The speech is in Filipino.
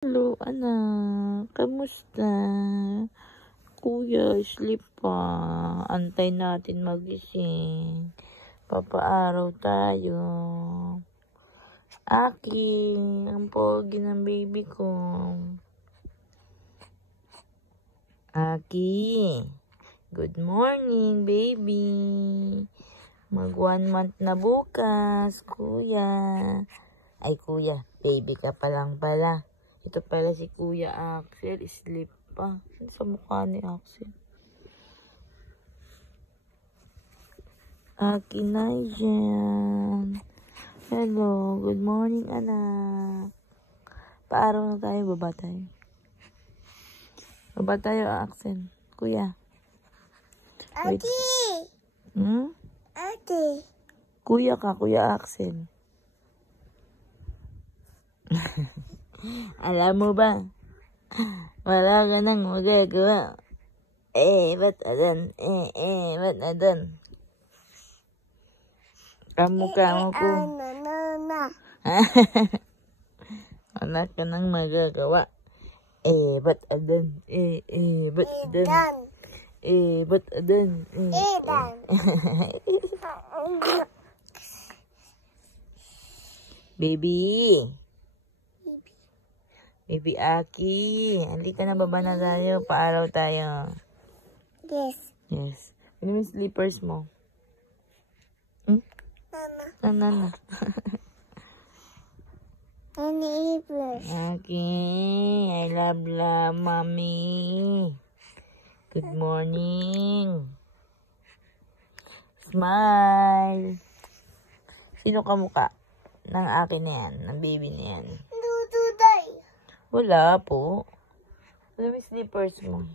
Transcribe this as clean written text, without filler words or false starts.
Hello, anak. Kamusta? Kuya, sleep pa. Antay natin magising. Papaaraw tayo. Aki, ang pogi ng baby ko. Aki, good morning, baby. Mag 1 month na bukas, kuya. Ay, kuya, baby ka pa lang pala. Ito pala si Kuya Axel, sleep pa. Sa mukha ni Axel. Aki na dyan. Hello, good morning, anak. Paaraw na tayo, baba tayo. Baba tayo, Axel. Kuya. Wait. Ate! Ate! Kuya ka, Kuya Axel. Alam mo ba? Wala ka nang magagawa. Ba't adan? Ba't adan? Kamukha ko. Wala ka nang magagawa. Ba't adan? Ba't adan? Ba't adan? Baby. Baby Aki. Halika na, baba na tayo. Paaraw tayo. Yes. Yes. Ano yung slippers mo? Mama. Na. Slippers. Aki. I love mommy. Good morning. Smile. Sino kamukha? Ng akin na yan. Ng baby na yan. Dududay. Wala po. Ano yung slippers mo?